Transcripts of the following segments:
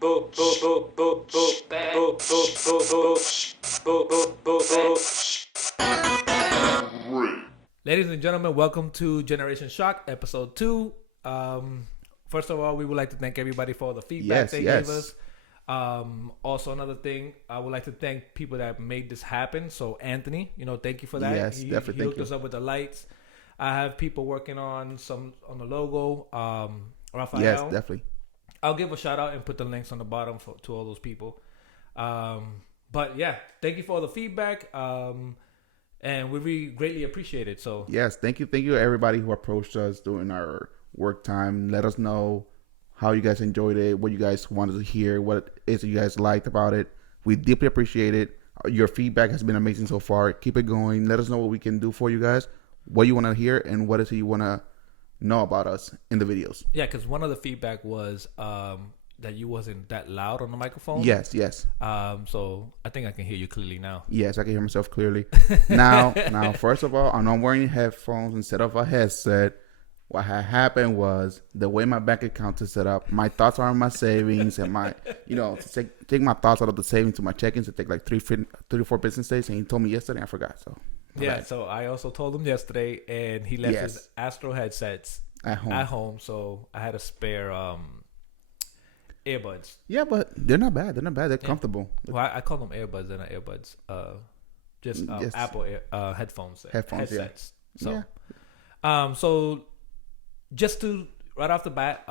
Ladies and gentlemen, welcome to GenShock Ep02. First of all, we would like to thank everybody for all the feedback they gave us. Also, another thing, I would like to thank people that made this happen. So, Anthony, thank you for that. Yes, definitely. He hooked us up with the lights. I have people working on the logo. Rafael. Yes, definitely. I'll give a shout out and put the links on the bottom to all those people. But yeah, thank you for all the feedback. And we really greatly appreciate it. So yes, thank you everybody who approached us during our work time. Let us know how you guys enjoyed it, what you guys wanted to hear, what it is you guys liked about it. We deeply appreciate it. Your feedback has been amazing so far. Keep it going. Let us know what we can do for you guys, what you want to hear, and what is it you want to know about us in the videos. Yeah, because one of the feedback was that you wasn't that loud on the microphone. Yes. So I think I can hear you clearly now. Yes, I can hear myself clearly. Now, first of all, I'm not wearing headphones instead of a headset. What had happened was the way my bank account is set up. My thoughts are on my savings and my, take my thoughts out of the savings to my check-ins. It take like 3 to 4 business days. And he told me yesterday, I forgot. So yeah, so I also told him yesterday, and he left his Astro headsets at home. So I had a spare earbuds. Yeah, but they're not bad. They're comfortable. Well, I call them earbuds. They're not earbuds. Just Apple headphones. Headsets. Yeah. So just to right off the bat,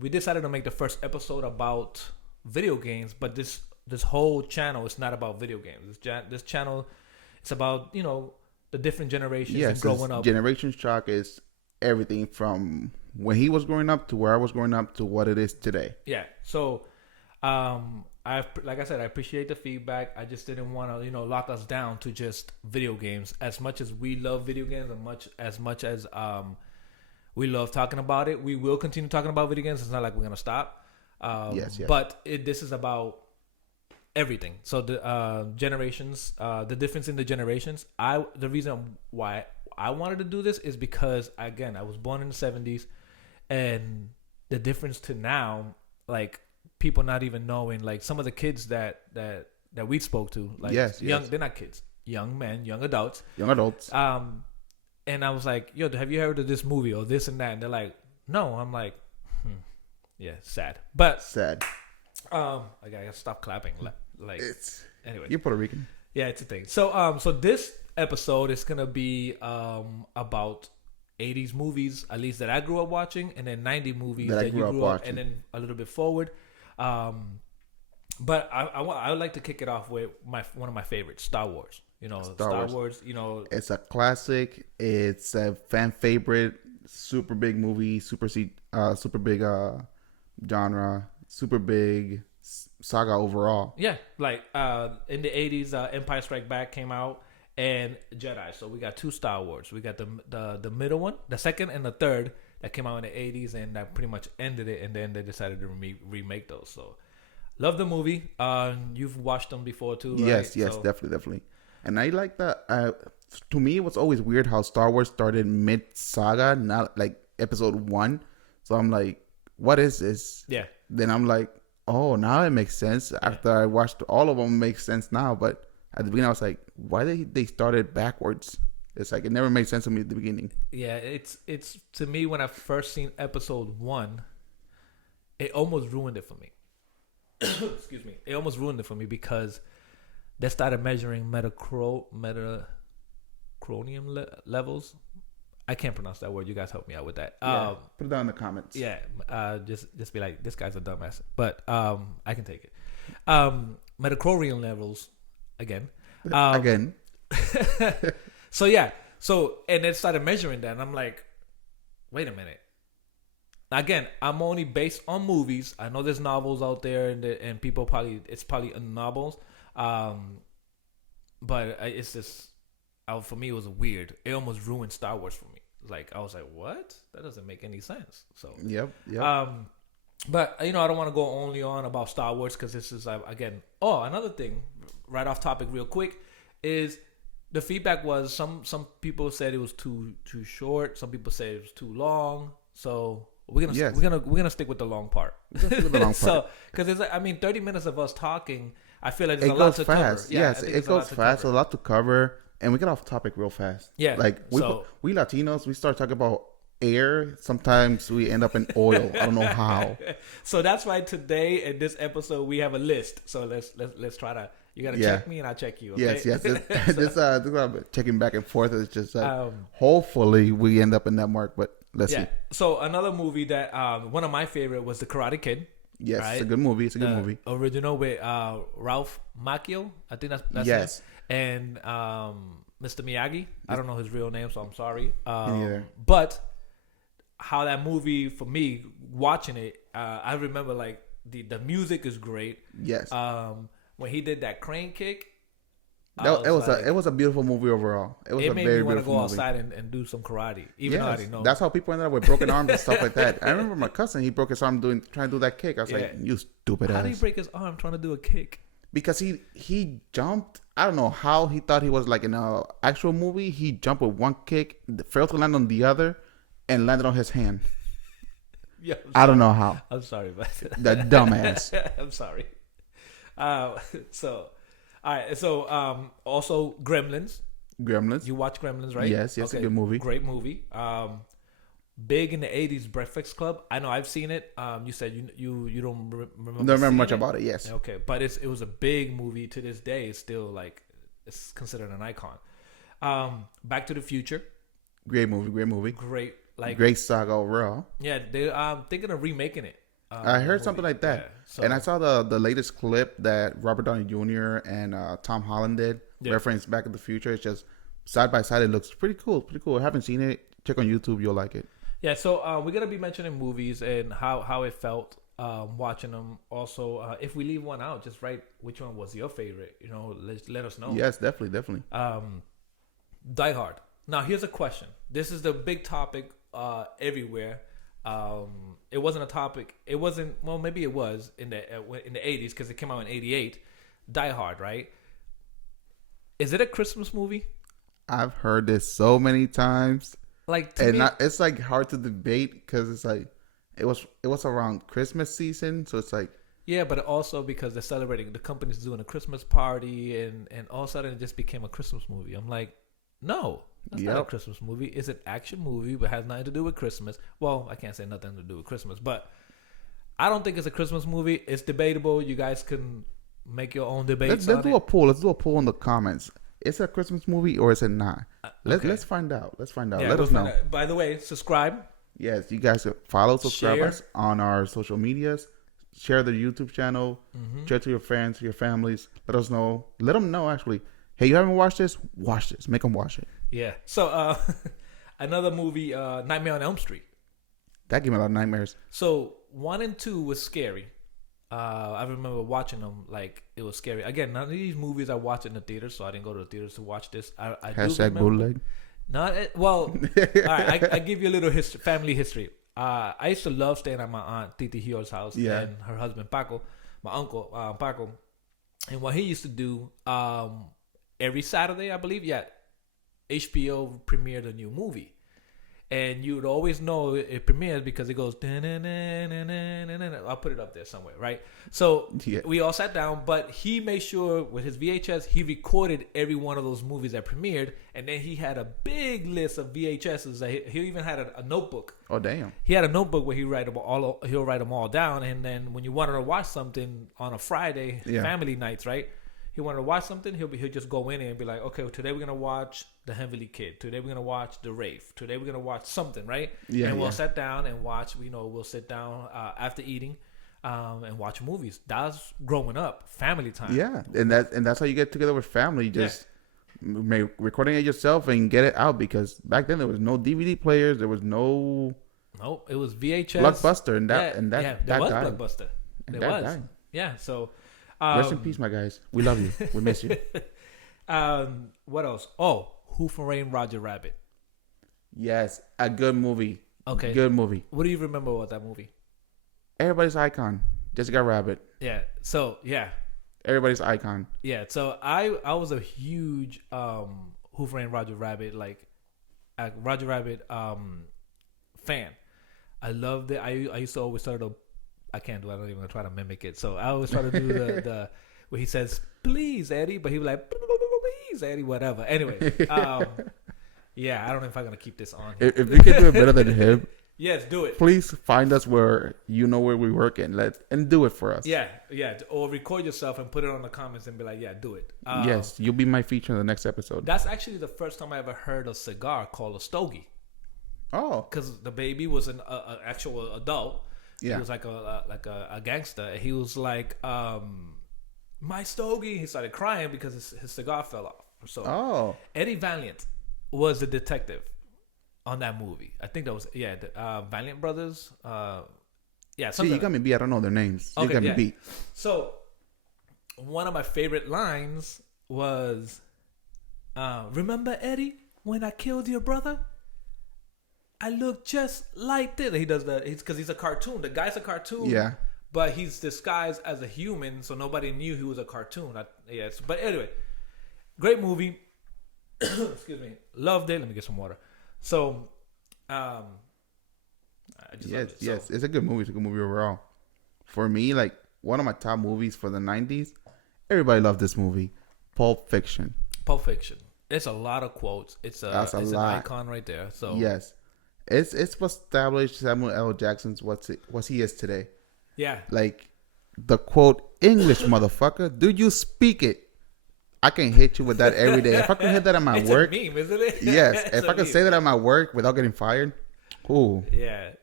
we decided to make the first episode about video games, but this whole channel is not about video games. This channel, it's about the different generations and growing up. Generation Shock is everything from when he was growing up to where I was growing up to what it is today. Yeah. So, like I said, I appreciate the feedback. I just didn't want to, lock us down to just video games. As much as we love video games, as much as we love talking about it, we will continue talking about video games. It's not like we're gonna stop. Yes. But this is about everything. So the generations, the difference in the generations. The reason why I wanted to do this is because, again, I was born in the 70s, and the difference to now, like people not even knowing, like some of the kids that we spoke to, like they're not kids, young men, young adults. And I was like, yo, have you heard of this movie or this and that? And they're like, no. I'm like, yeah, sad. But sad. I gotta stop clapping. Like anyway, you're Puerto Rican. Yeah, it's a thing. So so this episode is gonna be about 80s movies, at least that I grew up watching, and then 90 movies that you grew up, and then a little bit forward. But I would like to kick it off with one of my favorites, Star Wars. Star Wars. It's a classic. It's a fan favorite. Super big movie. Super big genre. Super big saga overall. Yeah, like in the 80s, Empire Strikes Back came out, and Jedi. So we got 2 Star Wars. We got the middle one, the second and the third that came out in the 80s, and that pretty much ended it. And then they decided to remake those. So love the movie. You've watched them before too, right? Yes, so, definitely. And I like that. To me, it was always weird how Star Wars started mid-saga, not like episode 1. So I'm like, what is this? Yeah. Then I'm like, oh, now it makes sense. After I watched all of them, it makes sense now. But at the beginning, I was like, why they started backwards? It's like, it never made sense to me at the beginning. Yeah, it's to me, when I first seen episode 1, it almost ruined it for me. Excuse me. It almost ruined it for me because they started measuring metachronium levels. I can't pronounce that word. You guys help me out with that. Put it down in the comments. Yeah, just be like, this guy's a dumbass. But I can take it. Metachronium levels again. So yeah. So and it started measuring that, and I'm like, wait a minute. Again, I'm only based on movies. I know there's novels out there, and people it's probably in novels. But it's just, for me, it was weird. It almost ruined Star Wars for me. Like, I was like, what? That doesn't make any sense. So yep. But I don't want to go only on about Star Wars, because this is again. Oh, another thing, right off topic, real quick, is the feedback was some people said it was too short. Some people said it was too long. So we're gonna stick with the long part. Just do the long part. So, because it's like, I mean, 30 minutes of us talking, I feel like there's It a lot goes to fast. cover. Yeah, I Yes, think it there's a lot goes to fast. cover. A lot to cover, and we get off topic real fast. Yeah, like we Latinos, we start talking about air. Sometimes we end up in oil. I don't know how. So that's why today in this episode we have a list. So let's try to. You gotta check me and I check you. Okay? Yes. This checking back and forth is just hopefully we end up in that mark, but let's see. So another movie that one of my favorite was The Karate Kid. Yes, right? It's a good movie. It's a good movie. Original with Ralph Macchio. I think that's yes. Him. And Mr. Miyagi. I don't know his real name, so I'm sorry. Yeah. But how that movie, for me, watching it, I remember like the music is great. Yes. When he did that crane kick, it was a beautiful movie overall. It was a made very me want to beautiful go movie. outside and do some karate, even though I didn't know. That's how people ended up with broken arms and stuff like that. I remember my cousin, he broke his arm trying to do that kick. I was like, you stupid ass. How did he break his arm trying to do a kick? Because he jumped. I don't know how he thought he was like in an actual movie. He jumped with one kick, failed to land on the other, and landed on his hand. Yeah, I don't know how. I'm sorry, but that dumbass. I'm sorry. So, all right. So, also Gremlins. Gremlins. You watch Gremlins, right? Yes, okay. A good movie. Great movie. Big in the '80s, Breakfast Club. I know I've seen it. You said you don't remember. Don't remember much about it. Yes. Okay, but it was a big movie to this day. It's still like it's considered an icon. Back to the Future. Great movie. Great, like great saga overall. Yeah, they thinking of remaking it. I heard something like that, and I saw the latest clip that Robert Downey Jr. and Tom Holland did reference Back to the Future. It's just side by side. It looks pretty cool. I haven't seen it. Check on YouTube. You'll like it. Yeah, so we're gonna be mentioning movies and how it felt watching them. Also, if we leave one out, just write which one was your favorite. Let us know. Yes, definitely. Die Hard. Now, here's a question. This is the big topic everywhere. It wasn't a topic. It wasn't. Well, maybe it was in the '80s because it came out in '88. Die Hard, right? Is it a Christmas movie? I've heard this so many times. Like, it's like hard to debate because it's like it was around Christmas season, so it's like but also because they're celebrating, the company's doing a Christmas party, and all of a sudden it just became a Christmas movie. I'm like, no, that's not a Christmas movie. It's an action movie, but has nothing to do with Christmas. Well, I can't say nothing to do with Christmas, but I don't think it's a Christmas movie. It's debatable. You guys can make your own debates. Let's do a poll. Let's do a poll in the comments. Is it a Christmas movie or is it not? Let's find out. Yeah, Let us know. By the way, subscribe. Yes, you guys subscribe us on our social medias. Share the YouTube channel. Share to your friends, your families. Let us know. Let them know, actually. Hey, you haven't watched this? Watch this. Make them watch it. Yeah. So, another movie, Nightmare on Elm Street. That gave me a lot of nightmares. So, 1 and 2 was scary. I remember watching them like it was scary. Again, none of these movies I watched in the theater, so I didn't go to the theaters to watch this. Hashtag bootleg. All right. I give you a little family history. I used to love staying at my aunt Titi Hio's house and her husband Paco, my uncle Paco, and what he used to do every Saturday, I believe, HBO premiered a new movie. And you would always know it premieres because it goes. I'll put it up there somewhere, right? So we all sat down, but he made sure with his VHS, he recorded every one of those movies that premiered, and then he had a big list of VHSs. He even had a notebook. Oh damn! He had a notebook where he'll write them all down, and then when you wanted to watch something on a Friday, family nights, right? He wanted to watch something, he'll just go in and be like, okay, well, today we're gonna watch The Heavenly Kid. Today we're gonna watch The Wraith. Today we're gonna watch something, right? And we'll sit down and watch. We'll sit down after eating and watch movies. That's growing up, family time. Yeah, and that's how you get together with family. Just recording it yourself and get it out, because back then there was no DVD players. There was no. Nope, it was VHS. Blockbuster, and that there was died. Blockbuster. And there that was. died. Yeah, so. Rest in peace, my guys. We love you. We miss you. What else? Oh, Who Framed Roger Rabbit? Yes, a good movie. Okay, good movie. What do you remember about that movie? Everybody's icon. Jessica Rabbit. Yeah. So everybody's icon. Yeah. So I was a huge Who Framed Roger Rabbit Roger Rabbit fan. I loved it. I used to always start to I can't do. I don't even try to mimic it. So I always try to do the where he says, "Please, Eddie," but he was like, "Please, Eddie," whatever. Anyway, yeah, I don't know if I'm gonna keep this on. If we can do it better than him, yes, do it. please find us where you know where we work and do it for us. Yeah, or record yourself and put it on the comments and be like, "Yeah, do it." Yes, you'll be my feature in the next episode. That's actually the first time I ever heard a cigar called a stogie. Oh, Because the baby was an actual adult. yeah. He was like a gangster. He was like, "My stogie." He started crying because his cigar fell off. So Eddie Valiant was the detective on that movie. I think that was the Valiant Brothers. Yeah, See, you got me beat. I don't know their names. You got me beat. So one of my favorite lines was, "Remember, Eddie, when I killed your brother? I look just like this." He does that because he's a cartoon. The guy's a cartoon. Yeah. But he's disguised as a human, so nobody knew he was a cartoon. But anyway, great movie. Excuse me. Loved it. Let me get some water. So, I just loved it. Yes. It's a good movie. It's a good movie overall. For me, like one of my top movies for the 90s, everybody loved this movie. Pulp Fiction. Pulp Fiction. It's a lot of quotes. It's an icon right there. So yes. It's what established Samuel L. Jackson's what he is today. Yeah. Like the quote, "English, motherfucker. Do you speak it?" I can hit you with that every day. If I can hit that at my work. It's a meme, isn't it? Yes. If I can say that at my work without getting fired, ooh. Yeah.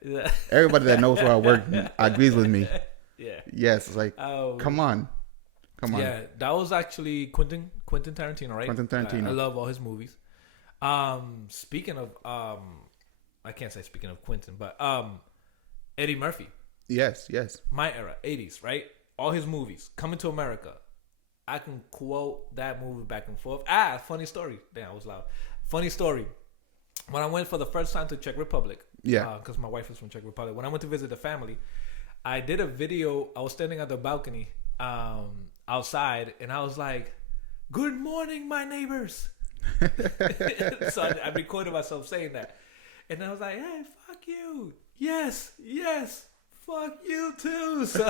Everybody that knows where I work agrees with me. Yeah. Yes. It's like, come on. Yeah. That was actually Quentin Tarantino, right? Quentin Tarantino. I love all his movies. Speaking of, I can't say speaking of Quentin, but Eddie Murphy. Yes. My era, 80s, right? All his movies. Coming to America. I can quote that movie back and forth. Funny story. Damn, I was loud. Funny story. When I went for the first time to Czech Republic. Yeah. Because my wife is from Czech Republic. When I went to visit the family, I did a video. I was standing at the balcony outside, and I was like, "Good morning, my neighbors." So I recorded myself saying that. And I was like, "Hey, fuck you. Yes. Fuck you too." So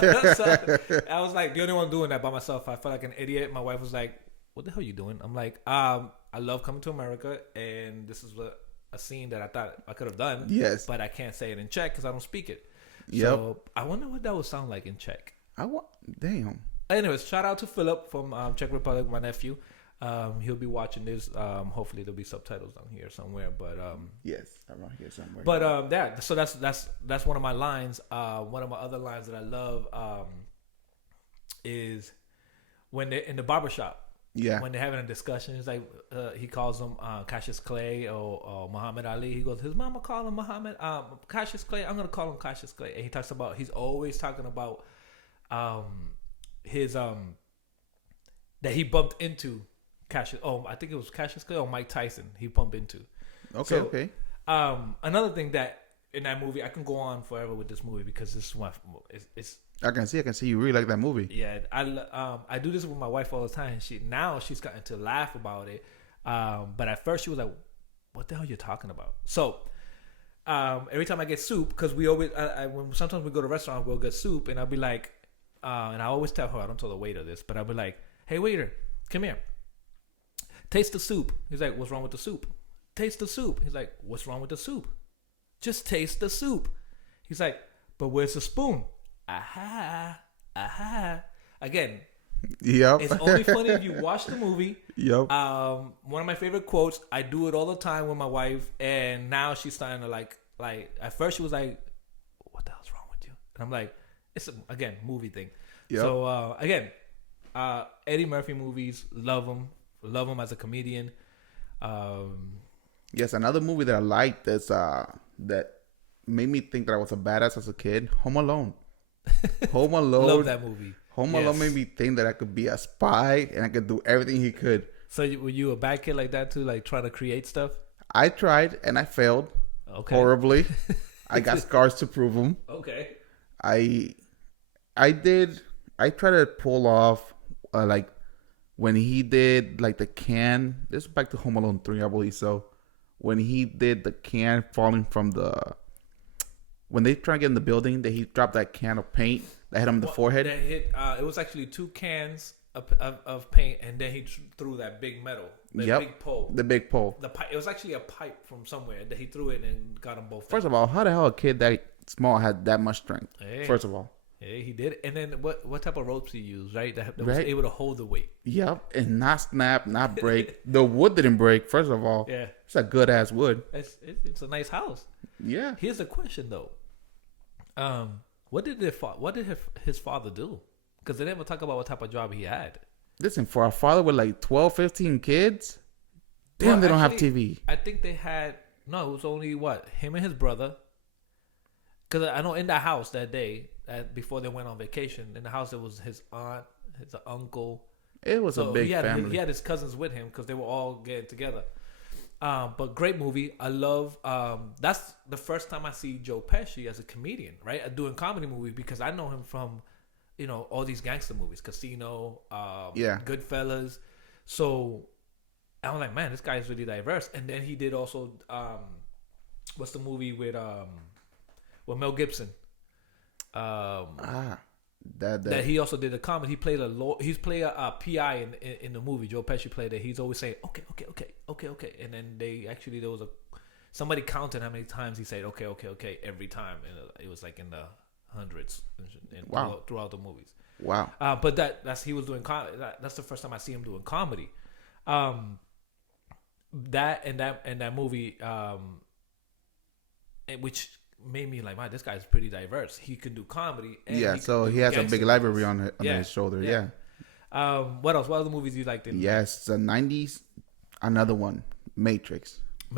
I was like the only one doing that by myself. I felt like an idiot. My wife was like, "What the hell are you doing?" I'm like, I love Coming to America, and this is a scene that I thought I could have done. Yes. But I can't say it in Czech because I don't speak it. Yep. So I wonder what that would sound like in Czech. Damn. Anyways, shout out to Philip from Czech Republic, my nephew. He'll be watching this. Hopefully there'll be subtitles down here somewhere. But yes, around here somewhere. But so that's one of my lines. One of my other lines that I love is when they're in the barbershop. Yeah. When they're having a discussion, it's like he calls him Cassius Clay or Muhammad Ali. He goes, his mama called him Cassius Clay. I'm gonna call him Cassius Clay. And he talks about, he's always talking about his that he bumped into Cassius. Oh, I think it was Cassius Clay or Mike Tyson. He bumped into. Okay. Another thing that in that movie, I can go on forever with this movie because this is one. It's I can see you really like that movie. Yeah, I do this with my wife all the time. She's gotten to laugh about it, but at first she was like, "What the hell are you talking about?" So every time I get soup, because we always sometimes we go to a restaurant, we'll get soup, and I'll be like, and I always tell her, I don't tell the waiter this, but I'll be like, "Hey waiter, come here, taste the soup." He's like, "What's wrong with the soup?" "Taste the soup." He's like, "What's wrong with the soup?" "Just taste the soup." He's like, "But where's the spoon?" Aha. Again, yep. It's only funny if you watch the movie. Yep. One of my favorite quotes. I do it all the time with my wife, and now she's starting to like. At first, she was like, "What the hell's wrong with you?" And I'm like, "It's again movie thing." Yep. So again, Eddie Murphy movies, love him as a comedian. Yes, another movie that I liked that's that made me think that I was a badass as a kid. Home Alone. Home Alone. Love that movie. Home Alone made me think that I could be a spy and I could do everything he could. So were you a bad kid like that too, like trying to create stuff? I tried and I failed horribly. I got scars to prove them. Okay. I tried to pull off like when he did like the can. This is back to Home Alone 3, I believe so. When he did the can falling from the when they try to get in the building, that he dropped that can of paint that hit him in the forehead. That hit. It was actually 2 cans of paint, and then he threw that big metal, big pole. The big pole. The pipe. It was actually a pipe from somewhere that he threw it and got them both. First of all, how the hell a kid that small had that much strength? Hey. First of all. Yeah, he did. And then what type of ropes he used, right? That was able to hold the weight. Yep, and not snap, not break. The wood didn't break. First of all, yeah, it's a good ass wood. It's a nice house. Yeah. Here's a question though. What did his father do? Because they never talk about what type of job he had. Listen, for a father with like 12, 15 kids, damn, they don't have TV. I think they had it was only him and his brother. Because I know in that house that day, before they went on vacation, in the house it was his aunt, his uncle. It was a big family. He had his cousins with him because they were all getting together. But great movie. I love. That's the first time I see Joe Pesci as a comedian, right? Doing comedy movies, because I know him from, all these gangster movies, Casino, Goodfellas. So I was like, man, this guy is really diverse. And then he did also, what's the movie with Mel Gibson? That he also did a comedy. He played he's played a PI in the movie. Joe Pesci played it. He's always saying okay, and then there was somebody counted how many times he said okay every time, and it was like in the hundreds. Throughout the movies. Wow. But that's he was doing comedy. That's the first time I see him doing comedy. That movie, which made me like, wow, this guy's pretty diverse. He can do comedy. And so he has a big library on his shoulder. Yeah. What else? What other movies you liked? Yes, the 90s. Another one, Matrix. Ooh.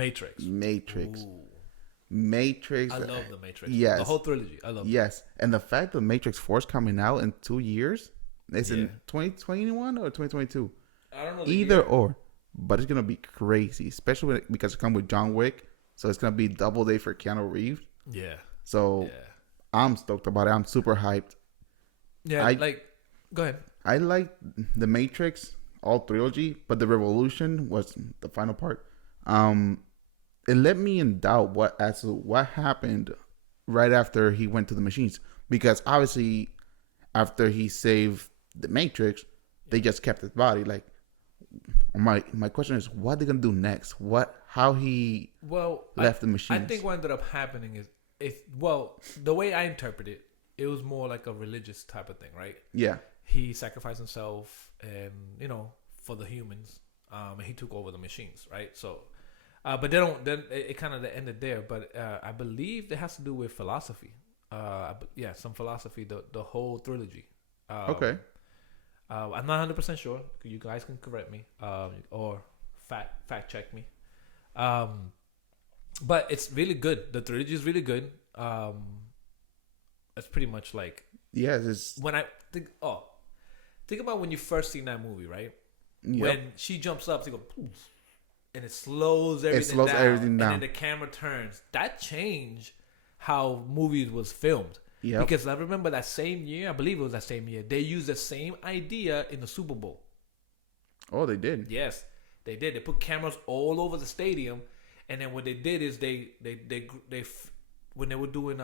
Matrix. I love the Matrix. Yes. The whole trilogy. I love it. Yes. And the fact that Matrix 4 is coming out in 2 years, it's in 2021 or 2022. I don't know. Either or. But it's going to be crazy, especially because it comes with John Wick. So it's going to be double day for Keanu Reeves. Yeah. So I'm stoked about it. I'm super hyped. Yeah. Go ahead. I like the Matrix, all trilogy, but the Revolution was the final part. It left me in doubt what happened right after he went to the machines, because obviously after he saved the Matrix, they just kept his body. Like, my question is, what are they gonna do next? How he left the machines? I think what ended up happening is the way I interpret it, it was more like a religious type of thing, right? Yeah. He sacrificed himself, and for the humans, and he took over the machines, right? So. But they don't. Then it kind of ended there. But I believe it has to do with philosophy. Some philosophy. The whole trilogy. Okay. I'm not 100% sure. You guys can correct me, or fact check me. But it's really good. The trilogy is really good. It's pretty much like when I think. Think about when you first seen that movie, right? Yep. When she jumps up, she goes. And it slows everything down. And then the camera turns. That changed how movies was filmed. Yeah. Because I remember that same year, I believe it was that same year, they used the same idea in the Super Bowl. Oh, they did? Yes, they did. They put cameras all over the stadium. And then what they did is they when they were doing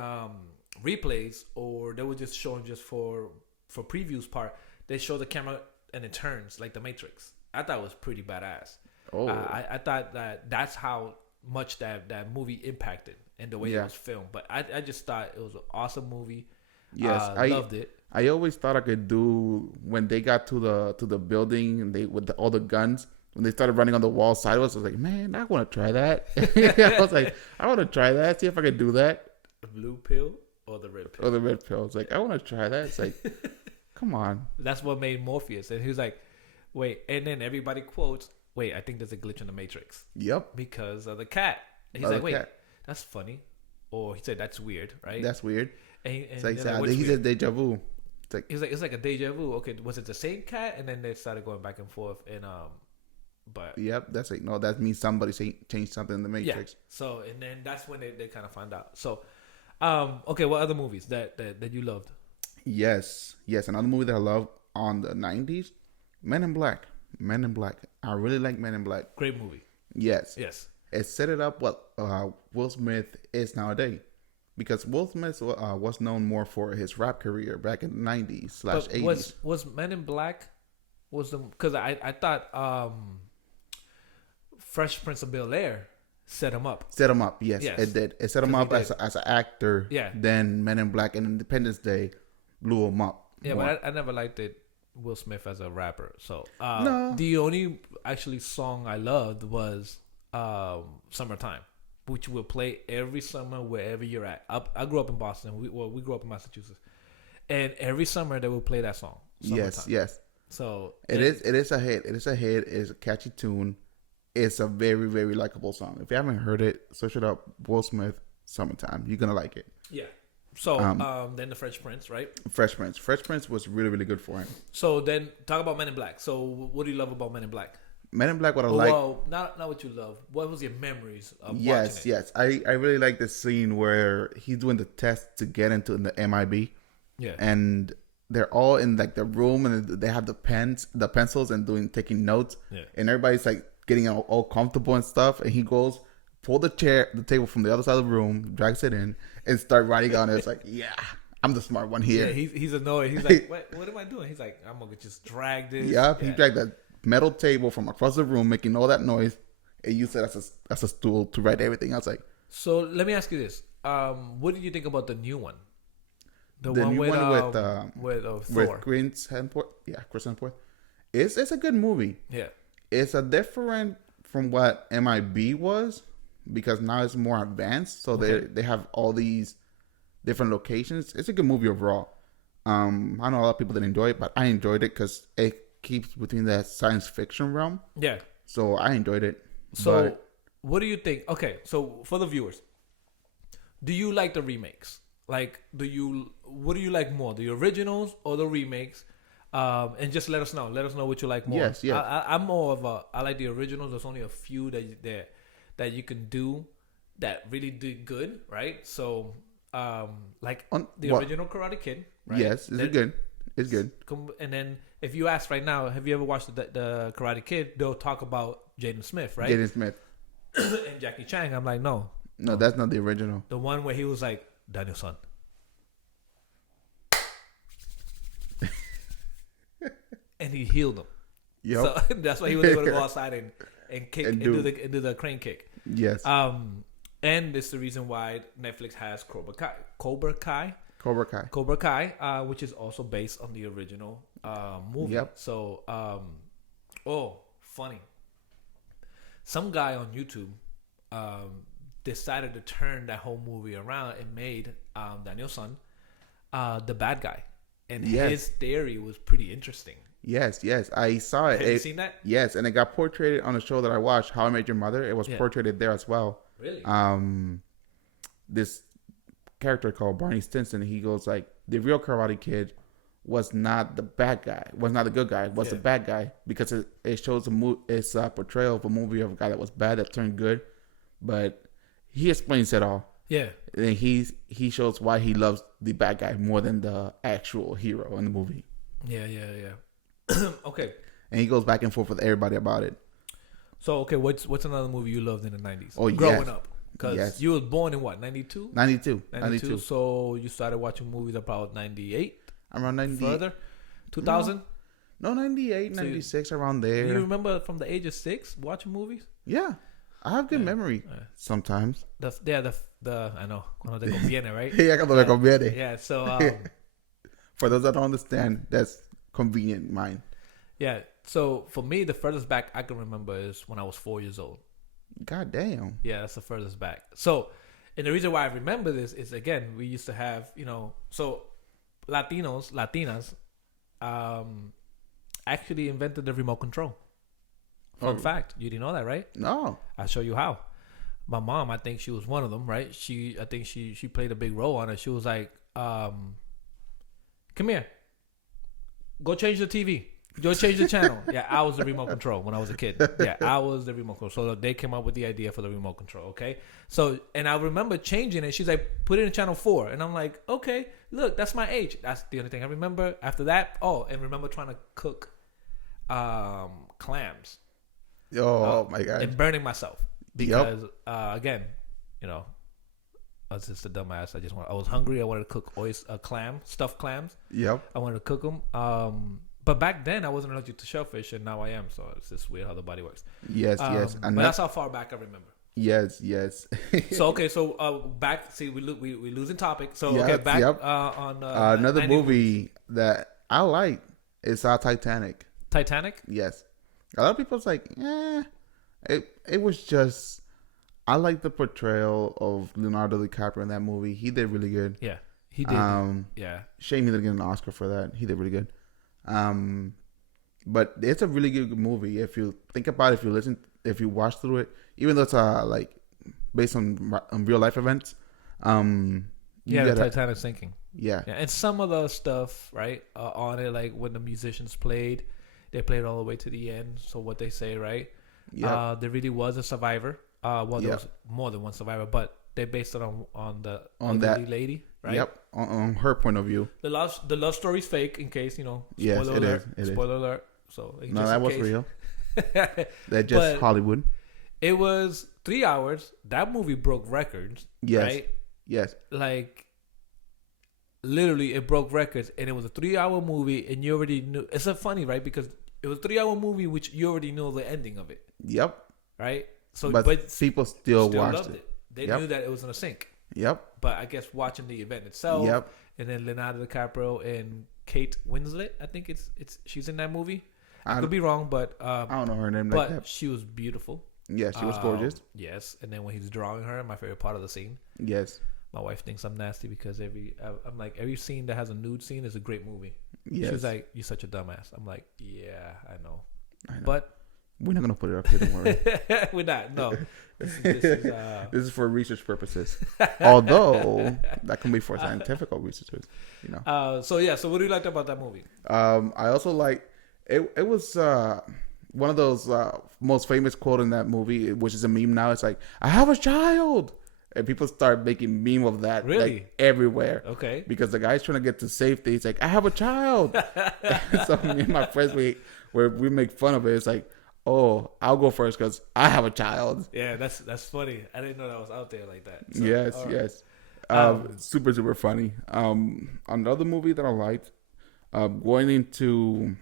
replays, or they were just showing just for previews part, they show the camera and it turns like the Matrix. I thought it was pretty badass. Oh, I thought that's how much that movie impacted and the way it was filmed. But I just thought it was an awesome movie. Yes, I loved it. I always thought I could do when they got to the building and they with all the guns. When they started running on the wall sideways, I was like, man, I want to try that. I was like, I want to try that. See if I can do that. The blue pill or the red pill? Or the red pill. It's like, I want to try that. It's like, come on. That's what made Morpheus. And he was like, wait. And then everybody quotes, wait, I think there's a glitch in the Matrix. Yep. Because of the cat. And he's like, wait, that's funny. Or he said, that's weird, right? That's weird. And it's like, he said deja vu. It's like a deja vu. Okay, was it the same cat? And then they started going back and forth. And but yep, that's like, no, that means somebody changed something in the Matrix. Yeah. So and then that's when they kind of found out. So, okay, what other movies that you loved? Yes, another movie that I love on the 90s, Men in Black. I really like Men in Black. Great movie. Yes. It set it up what Will Smith is nowadays, because Will Smith was known more for his rap career back in the 90s slash But 80s. was Men in Black was the because I thought Fresh Prince of Bel Air set him up. Set him up, yes, Yes. it did. It set him 'Cause up he as an actor. Yeah. Then Men in Black and Independence Day blew him up. Yeah, more. but I never liked it. Will Smith as a rapper. So No. the only actually song I loved was "Summertime," which will play every summer wherever you're at. I grew up in Boston. We grew up in Massachusetts, and every summer they will play that song. Yes, Summertime. yes. So It is a hit. It is a hit. It's a catchy tune. It's a very, very likable song. If you haven't heard it, search it up. Will Smith, "Summertime." You're gonna like it. Yeah. So then the Fresh Prince, right? Fresh Prince. Fresh Prince was really, really good for him. So then talk about Men in Black. So what do you love about Men in Black? Men in Black, what I like. Well, not what you love. What was your memories of Yes, watching it? yes. I really like the scene where he's doing the test to get into the MIB. Yeah. And they're all in like the room and they have the pencils and taking notes. Yeah. And everybody's like getting all comfortable and stuff. And he goes, pull the table from the other side of the room, drags it in, and start writing on it. It's like, yeah, I'm the smart one here. Yeah, he's annoyed. He's like, what am I doing? He's like, I'm gonna just drag this. Yeah, he dragged that metal table from across the room, making all that noise, and used it as a stool to write everything. I was like, So let me ask you this: what did you think about the new one? The new one with Thor. with Chris Hemsworth. It's a good movie. Yeah, It's a different from what MIB was because now it's more advanced. So they have all these different locations. It's a good movie overall. I know a lot of people didn't enjoy it, but I enjoyed it because it keeps within that science fiction realm. yeah. So I enjoyed it. So what do you think? Okay, so for the viewers, do you like the remakes? Like, what do you like more, the originals or the remakes? And just let us know. Let us know what you like more. Yes, yes. I'm more of I like the originals. There's only a few that you can do that really did good, right? So, the original Karate Kid, right? Yes, it's good. It's good. And then if you ask right now, have you ever watched the Karate Kid? They'll talk about Jaden Smith, right? Jaden Smith. And Jackie Chan. I'm like, no, That's not the original. the one where he was like, Daniel-san. And he healed him. Yep. So that's why he was able to go outside and kick and do the crane kick. Yes. And it's the reason why Netflix has Cobra Kai, which is also based on the original movie. Yep. So, funny. Some guy on YouTube decided to turn that whole movie around and made Daniel-san the bad guy. And his theory was pretty interesting. Yes, I saw it. Have you seen that? Yes, and it got portrayed on the show that I watched, How I Met Your Mother. It was portrayed there as well. Really? This character called Barney Stinson, he goes like, the real Karate Kid was not the bad guy, was not the good guy, was the bad guy, because it shows it's a portrayal of a movie of a guy that was bad that turned good, but he explains it all. Yeah. And he shows why he loves the bad guy more than the actual hero in the movie. Yeah. Okay. And he goes back and forth with everybody about it. So, okay, what's another movie you loved in the 90s? Oh, Growing up. Because you was born in what, 92? 92. So you started watching movies about 98? Around 98. Further? 2000? No, 98, 96, around there. Do you remember from the age of 6 watching movies? Yeah. I have good memory sometimes. I know. Cuando te conviene, right? Yeah, cuando me conviene. Yeah, so... For those that don't understand, that's convenient mind. Yeah, so for me, the furthest back I can remember is when I was 4 years old. God damn. Yeah, that's the furthest back. So, and the reason why I remember this is, again, we used to have, so Latinas, actually invented the remote control. Fun fact. You didn't know that, right? No. I'll show you how. My mom, I think she was one of them, right? I think she played a big role on it. She was like, come here. Go change the TV. Go change the channel. Yeah, I was the remote control when I was a kid. Yeah, I was the remote control. So they came up with the idea for the remote control, okay? So, and I remember changing it. She's like, put it in channel 4. And I'm like, okay, look, that's my age. That's the only thing I remember. After that, and remember trying to cook clams. Oh, my God. And burning myself. Because, again, I was just a dumbass. I was hungry. I wanted to cook stuffed clams. Yep. I wanted to cook them. But back then I wasn't allergic to shellfish, and now I am. So it's just weird how the body works. Yes, yes. And but that's how far back I remember. Yes, yes. So back. See, we losing topic. So Yep, okay, back yep. On Another 90 movie that I like is Titanic. Titanic. Yes, a lot of people's like, it was just. I like the portrayal of Leonardo DiCaprio in that movie. He did really good. Yeah, he did. Yeah. Shame he didn't get an Oscar for that. He did really good. But it's a really good movie. If you think about it, if you watch through it, even though it's like based on real life events. The Titanic sinking. Yeah. And some of the stuff right on it, like when the musicians played, they played all the way to the end. So what they say, right? Yeah. There really was a survivor. There was more than one survivor, but they based it on that lady, right? Yep, on her point of view. The love story's fake, in case spoiler yes, it alert. Is. Spoiler alert. So no, that was real. That just Hollywood. It was 3 hours. That movie broke records. Yes. Right? Yes. Like literally, it broke records, and it was a 3-hour movie, and you already knew. It's so funny, right? Because it was a 3-hour movie, which you already know the ending of it. Yep. Right. So, but people still watched it. They knew that it was gonna sink. Yep. But I guess watching the event itself. Yep. And then Leonardo DiCaprio and Kate Winslet. I think she's in that movie. I could be wrong, but I don't know her name. But she was beautiful. Yeah, she was gorgeous. Yes, and then when he's drawing her, my favorite part of the scene. Yes. My wife thinks I'm nasty because I'm like, every scene that has a nude scene is a great movie. Yes. She's like, you're such a dumbass. I'm like, yeah, I know. But we're not gonna put it up here. Don't worry. We're not. No. This is for research purposes. Although that can be for scientific researchers, So what do you like about that movie? I also like it. It was one of those most famous quote in that movie, which is a meme now. It's like, "I have a child," and people start making meme of that like everywhere. Okay. Because the guy's trying to get to safety. It's like, "I have a child." So me and my friends we make fun of it. It's like, oh, I'll go first because I have a child. Yeah, that's funny. I didn't know that was out there like that. So, yes. Super, super funny. Another movie that I liked, going into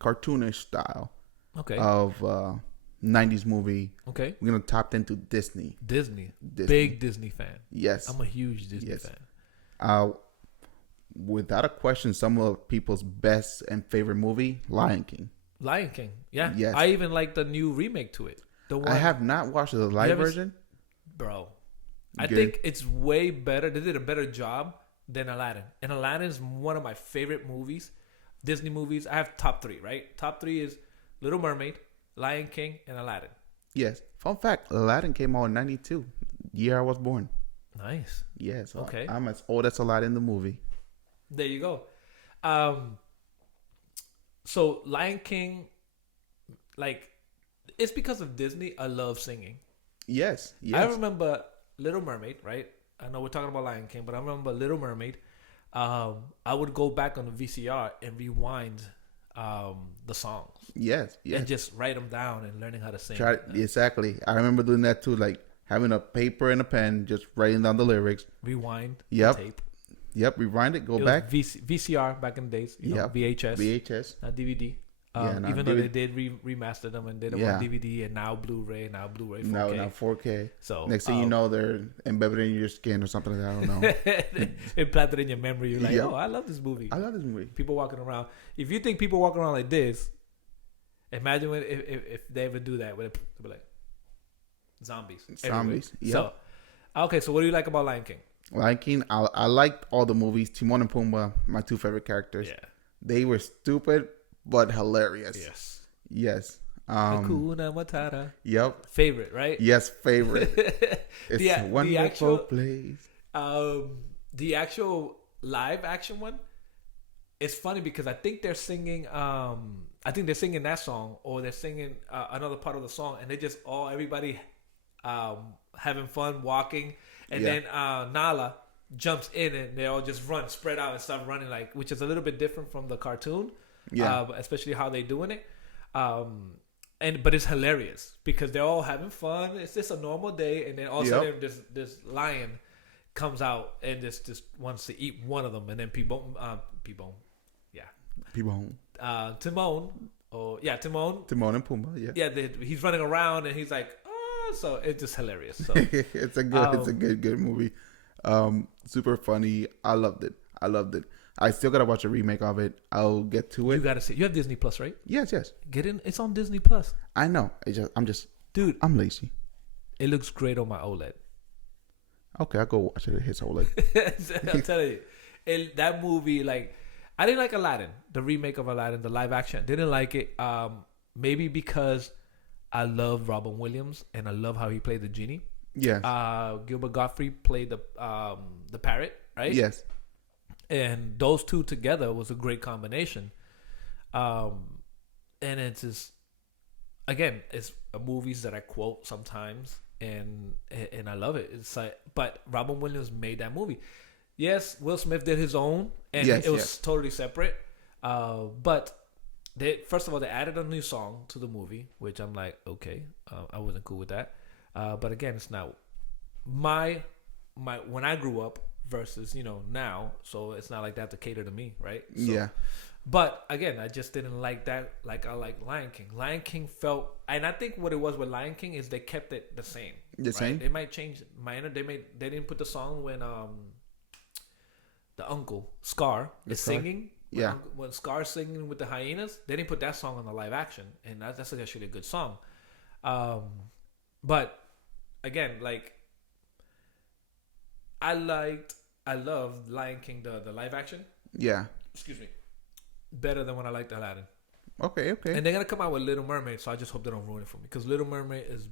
cartoonish style of 90s movie. Okay. We're going to top into Disney. Disney. Big Disney fan. Yes. I'm a huge Disney fan. Without a question, some of people's best and favorite movie, Lion King. Lion King, yeah. Yes. I even like the new remake to it. The one I have not watched the live version. Bro, I think it's way better. They did a better job than Aladdin. And Aladdin is one of my favorite movies. Disney movies. I have top 3, right? Top 3 is Little Mermaid, Lion King, and Aladdin. Yes. Fun fact, Aladdin came out in 92, year I was born. Nice. Yes. Okay. I'm as old as Aladdin in the movie. There you go. So Lion King, like, it's because of Disney. I love singing. Yes. I remember Little Mermaid, right? I know we're talking about Lion King, but I remember Little Mermaid. I would go back on the VCR and rewind the songs. Yes. And just write them down and learning how to sing. Exactly. I remember doing that too, like having a paper and a pen, just writing down the lyrics. Rewind the tape. Yep, rewind it, go back. VCR back in the days. VHS. Not DVD. Even though they did remaster them and did them on DVD and now Blu-ray 4K. Now 4K. So next thing you know, they're embedded in your skin or something like that. I don't know. Implanted in your memory. You're like, oh, I love this movie. People walking around. If you think people walking around like this, imagine if they ever do that. They'll be like zombies. Yeah. So, okay. So what do you like about Lion King? Lion King, I liked all the movies. Timon and Pumbaa, my 2 favorite characters. Yeah. They were stupid but hilarious. Yes. Hakuna Matata. Yep. Favorite, right? Yes, favorite. It's a wonderful place. The actual live action one, it's funny because I think they're singing that song or they're singing another part of the song and they just everybody having fun walking. And then Nala jumps in and they all just spread out and start running, like, which is a little bit different from the cartoon. Yeah. Especially how they doing it. but it's hilarious because they're all having fun. It's just a normal day, and then all of a sudden this lion comes out and just wants to eat one of them, and then Timon, Timon and Pumbaa, he's running around and he's like, oh, so it's just hilarious. So it's a good movie. Super funny. I loved it. I still gotta watch a remake of it. I'll get to it. You gotta see. You have Disney Plus, right? Yes. Get in. It's on Disney Plus. I know. Dude, I'm lazy. It looks great on my OLED. Okay, I'll go watch it. It hits OLED. I'm telling you, that movie, like, I didn't like Aladdin, the remake of Aladdin, the live action. Didn't like it. Maybe because I love Robin Williams and I love how he played the genie. Yes. Gilbert Gottfried played the parrot, right? Yes. And those two together was a great combination. And it's just, again, it's movies that I quote sometimes, and I love it. It's like, but Robin Williams made that movie. Yes, Will Smith did his own, and it was totally separate. But first of all, they added a new song to the movie, which I'm like, okay, I wasn't cool with that. But again, it's not my when I grew up versus now, so it's not like they have to cater to me, right? So, yeah. But again, I just didn't like that. Like I like Lion King. Lion King felt, and I think what it was with Lion King is they kept it the same. The same. They might change minor. They didn't put the song when the uncle Scar is singing. When Scar's singing with the hyenas, they didn't put that song on the live action, and that's actually a good song. But again, like I loved Lion King, the live action. Yeah. Excuse me. Better than when I liked Aladdin. Okay. And they're gonna come out with Little Mermaid, so I just hope they don't ruin it for me, because Little Mermaid is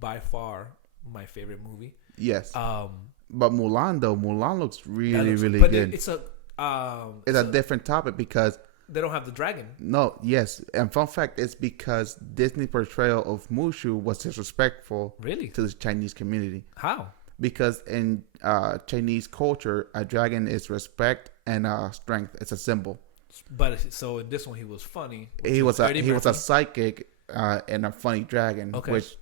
by far my favorite movie. Yes. But Mulan looks really good. It's a different topic because they don't have the dragon. No, yes, and fun fact is because Disney portrayal of Mushu was disrespectful. Really? To the Chinese community. How? Because in Chinese culture, a dragon is respect and strength. It's a symbol. But so in this one, he was funny. He was a psychic and a funny dragon, which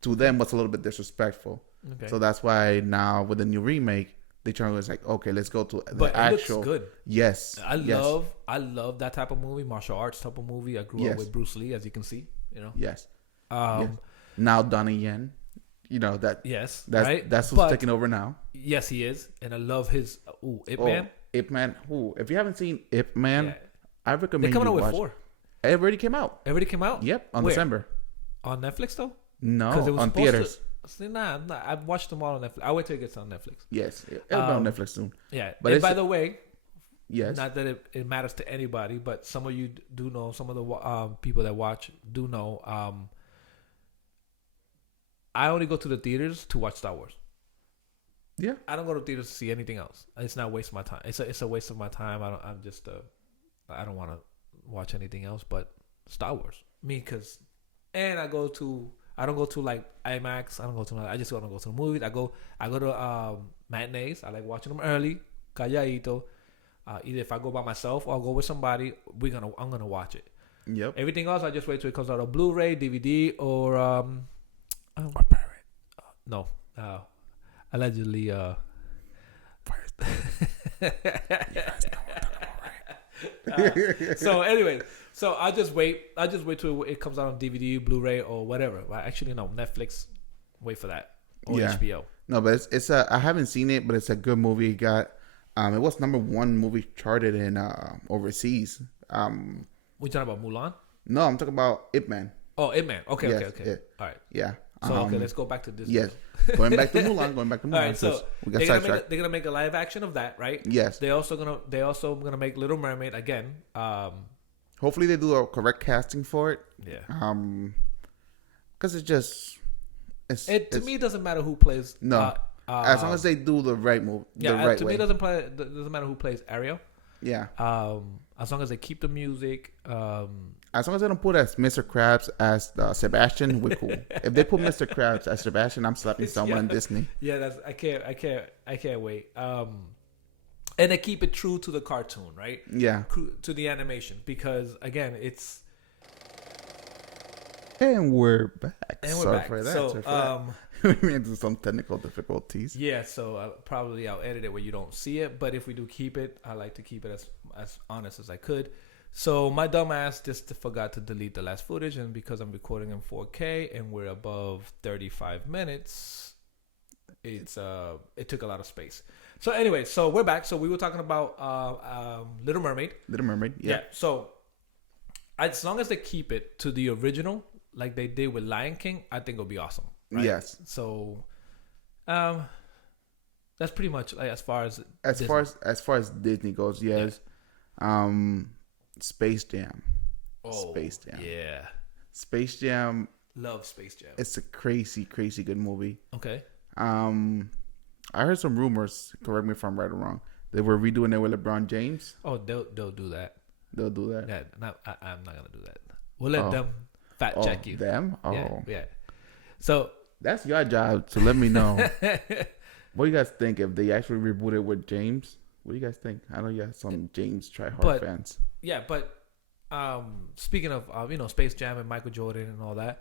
to them was a little bit disrespectful. Okay. So that's why now with the new remake, they try to like, okay, let's go to the actual. Looks good. Yes, I love that type of movie, martial arts type of movie. I grew up with Bruce Lee, as you can see. Yes. Now Donnie Yen, that. Yes. That's who's taking over now. Yes, he is, and I love his Ip Man. Ip Man. If you haven't seen Ip Man, I recommend. They're coming out with 4. It already came out. Yep, on December. On Netflix though? No, it was on theaters. Nah, I've watched them all on Netflix. I'll wait till it gets on Netflix. Yes, it'll be on Netflix soon. Yeah, but by the way, yes, not that it matters to anybody, but some of you do know. Some of the people that watch do know. I only go to the theaters to watch Star Wars. Yeah, I don't go to theaters to see anything else. It's not a waste of my time. It's a waste of my time. I don't want to watch anything else but Star Wars. I don't go to like IMAX. I just want to go to the movies. I go to matinees. I like watching them early, calladito. Either if I go by myself or I'll go with somebody, I'm gonna watch it. Yep. Everything else, I just wait till it comes out on Blu-ray, DVD, or or pirate. No, allegedly. So anyway, I just wait till it comes out on DVD, Blu-ray, or whatever. Well, actually, no, Netflix. Wait for that, or HBO. No, but it's I haven't seen it, but it's a good movie. It got it was #1 movie charted in overseas. We talking about Mulan? No, I'm talking about Ip Man. Oh, Ip Man. Okay. Yeah. All right. Yeah. So okay, let's go back to this. Yes. Going back to Mulan. All right, so we got sidetracked. They're gonna make a live action of that, right? Yes. They're also gonna make Little Mermaid again. Hopefully they do a correct casting for it. Yeah. Because to me it doesn't matter who plays. No. As long as they do the right move. Yeah. To me it doesn't matter who plays Ariel. Yeah. As long as they keep the music. As long as they don't put as Mr. Krabs as Sebastian, we're cool. If they put Mr. Krabs as Sebastian, I'm slapping someone in Disney. Yeah, I can't wait. And they keep it true to the cartoon, right? Yeah. To the animation, because again, it's And we're back. And we're Sorry back. for that. So, Sorry for that. We into some technical difficulties. yeah. So I'll edit it where you don't see it. But if we do keep it, I like to keep it as honest as I could. So my dumbass just forgot to delete the last footage, and because I'm recording in 4K and we're above 35 minutes, it took a lot of space. So anyway, so we're back. So we were talking about Little Mermaid. Little Mermaid. Yeah. So as long as they keep it to the original, like they did with Lion King, I think it'll be awesome. Right? Yes. So, that's pretty much like as far as Disney goes. Yes. Yeah. Space Jam. Oh, Space Jam. Yeah. Space Jam. Love Space Jam. It's a crazy, crazy good movie. Okay. I heard some rumors. Correct me if I'm right or wrong. They were redoing it with LeBron James. Oh, they'll do that. They'll do that. Yeah. I'm not gonna do that. We'll let them fact check you. Them? Oh. Yeah. So that's your job to let me know. What do you guys think if they actually reboot it with James? What do you guys think? I know you have some James tryhard fans. Yeah, but speaking of Space Jam and Michael Jordan and all that,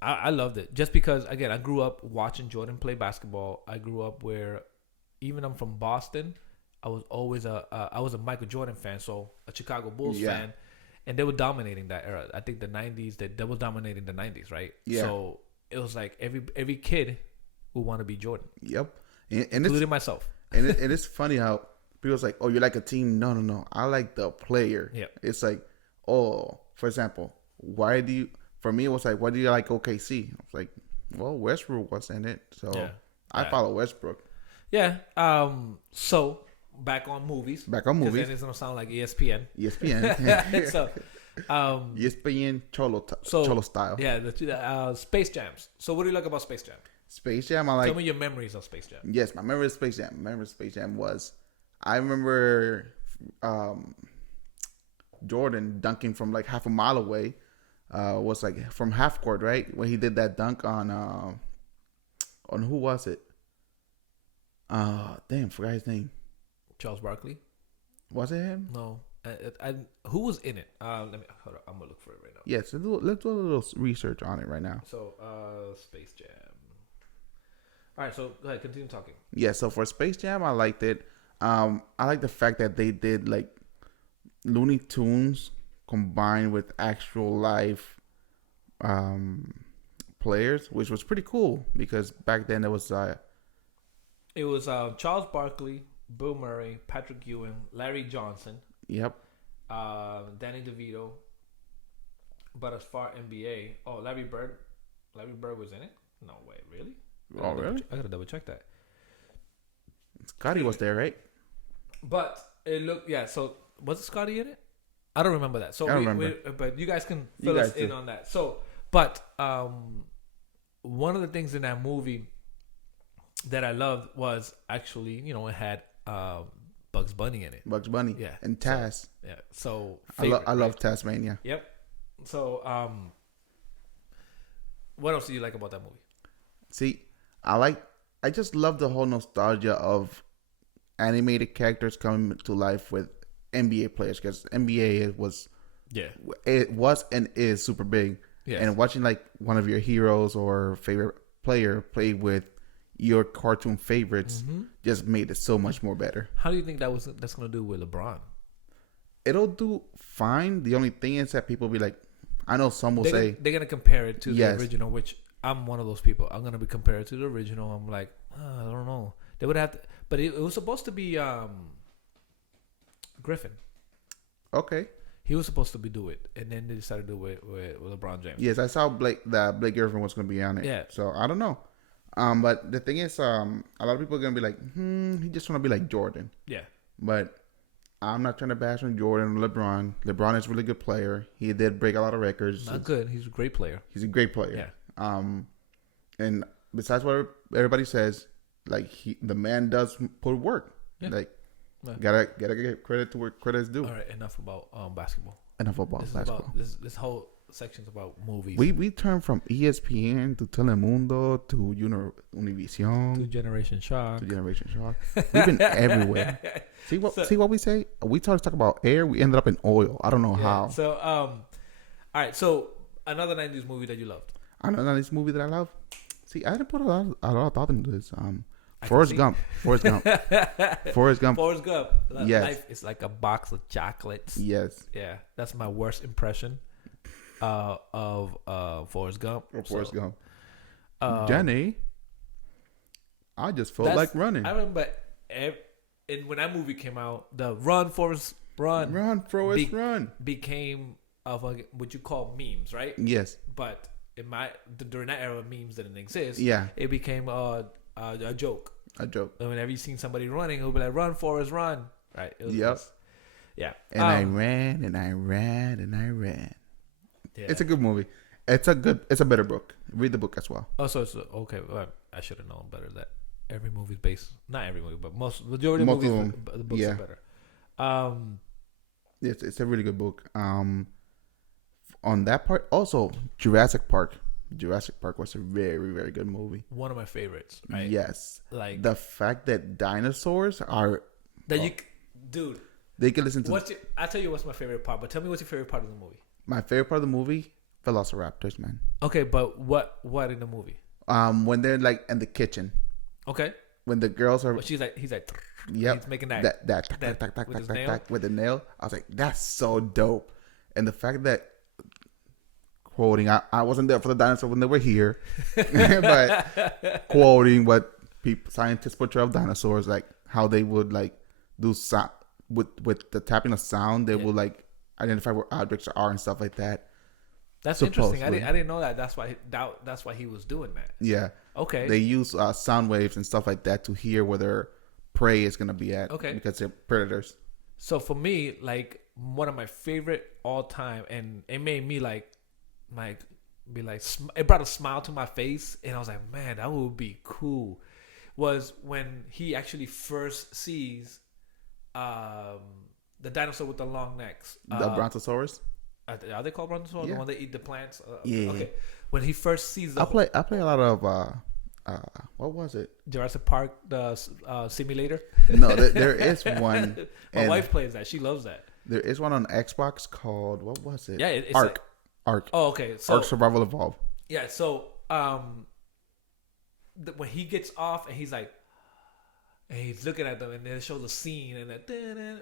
I loved it just because again I grew up watching Jordan play basketball. I grew up where even I'm from Boston, I was always I was a Michael Jordan fan, so a Chicago Bulls fan. And they were dominating that era. I think the 90s, they were dominating the 90s, right? Yeah. So it was like every kid would want to be Jordan. Yep. Including myself. And it's funny how people's like, oh, you like a team? No. I like the player. Yeah. It's like, oh, for example, for me, it was like, why do you like OKC? I was like, well, Westbrook was in it. So I follow Westbrook. Yeah. So back on movies. Then it's gonna sound like ESPN. So, ESPN Cholo style. Yeah, the Space Jams. So, what do you like about Space Jam? Space Jam, I like. Tell me your memories of Space Jam. Yes, my memory of Space Jam. Was, I remember Jordan dunking from like half a mile away. Was like from half court, right? When he did that dunk on who was it? Forgot his name. Charles Barkley. Was it him? No. Who was in it? Let me hold on. I'm gonna look for it right now. Yes, let's do a little research on it right now. So, Space Jam. All right, so go ahead, continue talking. Yeah, so for Space Jam, I liked it. I like the fact that they did like Looney Tunes combined with actual life players, which was pretty cool because back then it was Charles Barkley, Bill Murray, Patrick Ewing, Larry Johnson. Yep. Danny DeVito. But as far NBA, Larry Bird was in it? No way, really? Really? I gotta double check that. Scotty was there, right? But it looked, so was Scotty in it? I don't remember that. So I remember. But you guys can fill us in on that. So, but one of the things in that movie that I loved was actually, it had Bugs Bunny in it. Bugs Bunny. Yeah. And Taz. So I love Tasmania. Yep. So what else do you like about that movie? See, I just love the whole nostalgia of animated characters coming to life with NBA players because NBA was and is super big. Yes. And watching like one of your heroes or favorite player play with your cartoon favorites just made it so much more better. How do you think that's gonna do with LeBron? It'll do fine. The only thing is that people be like, I know some will say they're gonna compare it to the original, which I'm one of those people. I'm gonna be compared to the original. I'm like, I don't know. They would have to, but it was supposed to be Griffin. Okay. He was supposed to do it, and then they decided to do it with LeBron James. Yes, I saw Blake Griffin was gonna be on it. Yeah. So I don't know. But the thing is, a lot of people are gonna be like, he just wanna be like Jordan. Yeah. But I'm not trying to bash on Jordan or LeBron. LeBron is a really good player. He did break a lot of records. Not good. He's a great player. He's a great player. Yeah. And besides what everybody says, like the man does put work. Yeah. Like gotta get credit to where credit is due. All right, enough about basketball. Enough about basketball. This whole section's about movies. We turn from ESPN to Telemundo to Univision to Generation Shock. We've been everywhere. See what we say? We talk about air. We ended up in oil. I don't know how. So all right. So Another 90s movie that you loved. Another nice movie that I love. See, I didn't put a lot of thought into this. I Forrest Gump. Forrest Gump. Forrest Gump. Forrest Gump. Yes. Life is like a box of chocolates. Yes. Yeah, that's my worst impression of Forrest Gump. Forrest Gump. Jenny, I just felt like running. I remember when that movie came out, the Run Forrest Run, Run Forrest Run became of what you call memes, right? Yes. But during that era, memes didn't exist. Yeah. It became a joke. A joke. And whenever you seen somebody running, it'll be like, "Run, Forrest, run!" Right? It was just, yeah. And I ran and I ran and I ran. Yeah. It's a good movie. It's a better book. Read the book as well. Oh, so it's okay. Well, I should have known better that every movie's based. Not every movie, but majority of movies, the books are better. Yes, it's a really good book. On that part, also Jurassic Park. Jurassic Park was a very, very good movie. One of my favorites. Right? Yes, like the fact that dinosaurs are dude. They can listen to. I'll tell you what's my favorite part, but tell me what's your favorite part of the movie. My favorite part of the movie, Velociraptors, man. Okay, but what in the movie? When they're like in the kitchen. Okay. When the girls are, he's like, yep, he's making that with the nail. I was like, that's so dope. And the fact that, quoting, I wasn't there for the dinosaurs when they were here, but quoting what scientists portray of dinosaurs, like how they would like do sound with the tapping of sound, they would like identify where objects are and stuff like that. That's interesting. I didn't know that. That's why he was doing that. Yeah. Okay. They use sound waves and stuff like that to hear where their prey is gonna be at. Okay. Because they're predators. So for me, like one of my favorite all time, and it made me it brought a smile to my face, and I was like, man, that would be cool. Was when he actually first sees the dinosaur with the long necks. The Brontosaurus. Are they called brontosaurus? Yeah. The one that eat the plants? Yeah. Okay. When he first sees I play a lot of what was it? Jurassic Park, the simulator. No, there is one. My wife plays that. She loves that. There is one on Xbox called, what was it? Yeah, it's Ark. Ark. Oh, okay. So Ark Survival Evolved. Yeah. So when he gets off and he's like, and he's looking at them, and then it shows a scene, and that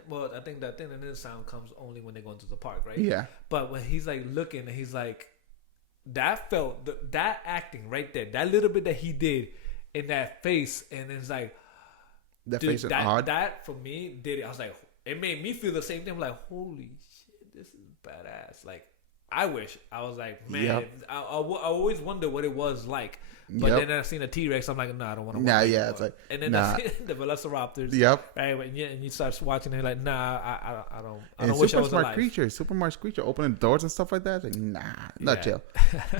well, I think that sound comes only when they go into the park, right? Yeah. But when he's like looking, and he's like, that acting right there, that little bit that he did in that face, and it's like, that face is odd. That for me did it. I was like, it made me feel the same thing. I'm like, holy shit, this is badass. Like, I wish I was like, man, yep. I always wonder what it was like. But then I seen a T-Rex. I'm like, nah, I don't want to. Nah, yeah, it's like, and then I see the Velociraptors. Yep. Right, and you start watching it like, nah, I don't and wish I was Super alive. Smart Creature, opening doors and stuff like that. It's like, nah, not chill.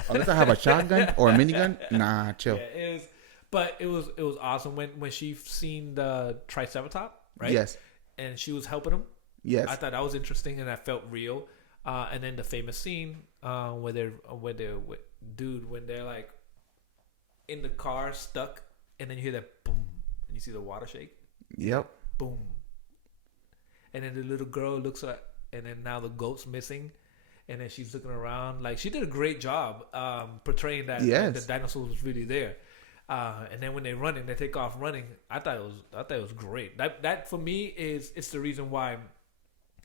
Unless I have a shotgun or a minigun, nah, chill. Yeah, it was awesome when she seen the Triceratops, right? Yes. And she was helping him. Yes. I thought that was interesting and that felt real. And then the famous scene where they're when they're like in the car stuck, and then you hear that boom, and you see the water shake. Yep. Boom. And then the little girl looks at, and then now the goat's missing, and then she's looking around. Like, she did a great job portraying that the dinosaur was really there. And then when they run and they take off running, I thought it was great. That for me it's the reason why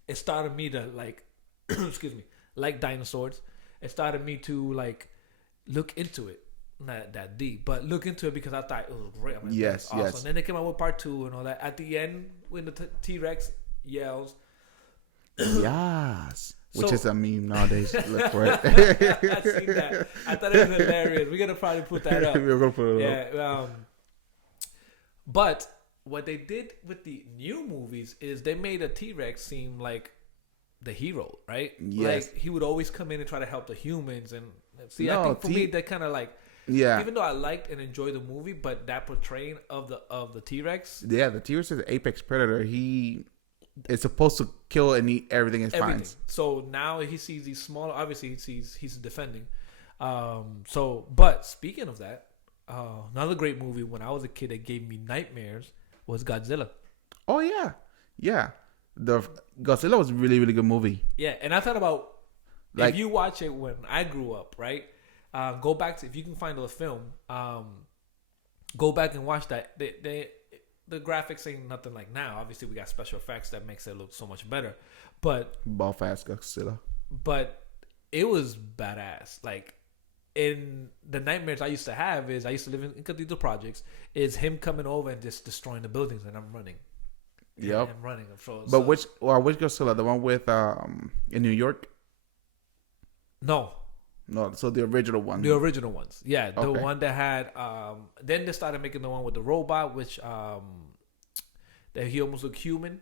it started me to like excuse me, like dinosaurs. It started me to like look into it. Not that deep, but look into it because I thought it was great. I mean, yes, awesome. yes. And then they came out with part 2 and all that. At the end, when the T-Rex yells, yes, which is a meme nowadays. Look for it. I seen that. I thought it was hilarious. We're gonna probably put that up. We're gonna put it up. But what they did with the new movies is they made a T-Rex seem like the hero, right? Yes. Like he would always come in and try to help the humans. And see, I think for me that kind of like. Yeah. Even though I liked and enjoyed the movie, but that portraying of the T-Rex. Yeah, the T-Rex is an apex predator. He is supposed to kill and eat everything it finds. So now he sees these smaller. Obviously, he's defending. But speaking of that, another great movie when I was a kid that gave me nightmares was Godzilla. Oh yeah, yeah. The Godzilla was a really, really good movie. Yeah, and I thought about Like, if you watch it when I grew up, right? Go back to, if you can find the film. Go back and watch that. The graphics ain't nothing like now. Obviously, we got special effects that makes it look so much better. But Belfast Godzilla. But it was badass. Like, in the nightmares I used to have is, I used to live in Cathedral Projects, is him coming over and just destroying the buildings, and I'm running. Yep. I'm running. But which Godzilla? The one with in New York? No. So the original one. The original ones. Yeah. The Okay. one that had then they started making the one with the robot, which that he almost looked human.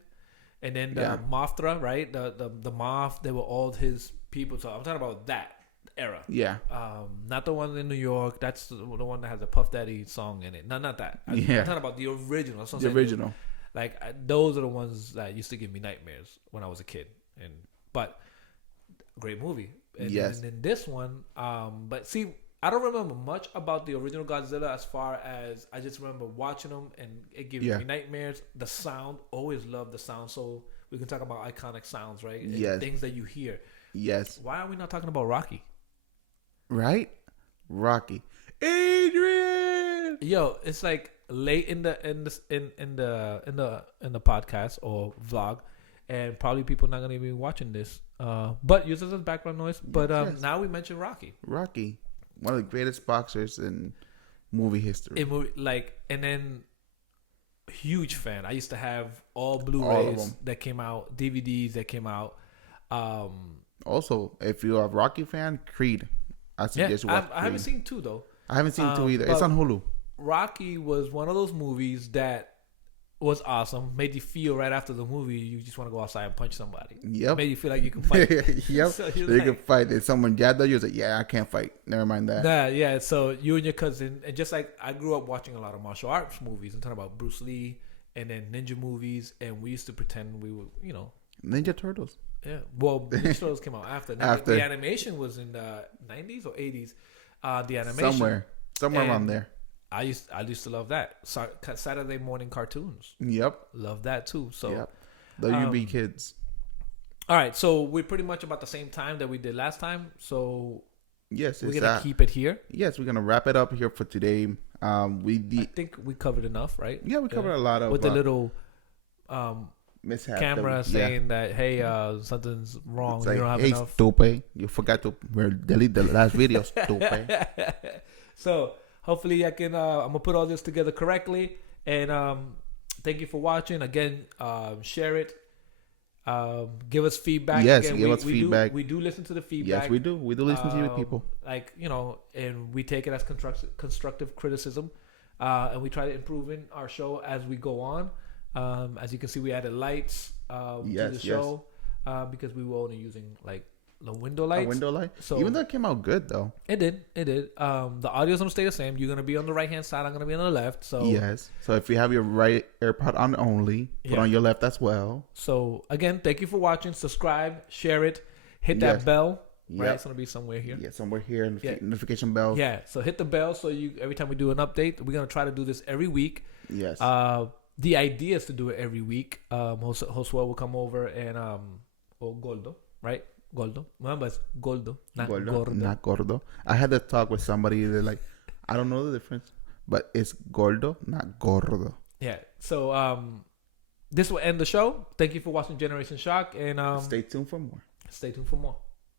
And then the Mothra, right? The moth, they were all his people. So I'm talking about that era. Yeah. Not the one in New York. That's the one that has a Puff Daddy song in it. No, not that. I'm talking about the original. The original. Like, those are the ones that used to give me nightmares when I was a kid. But great movie. And then this one, but see, I don't remember much about the original Godzilla, as far as I just remember watching them and it giving me nightmares. The sound, always loved the sound. So we can talk about iconic sounds, right? And things that you hear. Yes. Why are we not talking about Rocky? Right? Rocky. Adrian. Yo, it's like late in the podcast or vlog, and probably people not gonna be watching this. But use it as background noise. But now we mentioned Rocky. Rocky, one of the greatest boxers in movie history. And then huge fan. I used to have all Blu-rays that came out, DVDs that came out. Also, if you're a Rocky fan, Creed. I suggest you watch Creed. I haven't seen 2 though. I haven't seen 2 either. It's on Hulu. Rocky was one of those movies that was awesome. Made you feel right after the movie you just want to go outside and punch somebody. Yep. Made you feel like you can fight. Yep. So you can fight. If someone jabbed you, was like, yeah, I can't fight. Never mind that. Yeah. So you and your cousin, and just like I grew up watching a lot of martial arts movies. I'm talking about Bruce Lee and then ninja movies, and we used to pretend we were, Ninja Turtles. Yeah. Well, Ninja Turtles came out after. The animation was in the 90s or 80s. The animation somewhere around there. I used to love that. Saturday morning cartoons. Yep. Love that too. So, yep. WB Kids. All right. So we're pretty much about the same time that we did last time. So yes, we're gonna keep it here. Yes, we're gonna wrap it up here for today. I think we covered enough, right? Yeah, we covered a lot of with the little mishap camera saying that, hey, something's wrong. Like, you don't have hey, enough. Stupid. You forgot to delete the last video. Stupid. So hopefully I'm gonna put all this together correctly. And thank you for watching. Again, share it. Give us feedback. Yes, Again, give us feedback. We do listen to the feedback. Yes, we do. We do listen to you people. And we take it as constructive criticism. And we try to improve in our show as we go on. As you can see, we added lights to the show because we were only using like the window lights. A window light. So even though it came out good though. It did. The audio's gonna stay the same. You're gonna be on the right hand side. I'm gonna be on the left. So yes. So if you have your right AirPod on only, put on your left as well. So again, thank you for watching. Subscribe, share it, hit that bell. Yep. Right, it's gonna be somewhere here. Yeah, somewhere here. Notification bell. Yeah. So hit the bell so every time we do an update, we're gonna try to do this every week. Yes. The idea is to do it every week. Josue will come over and Goldo, right? Goldo. Remember, it's Goldo, not Gordo. Not Gordo. I had to talk with somebody. They're like, I don't know the difference, but it's Gordo, not Gordo. Yeah. So this will end the show. Thank you for watching Generation Shock, and stay tuned for more. Stay tuned for more.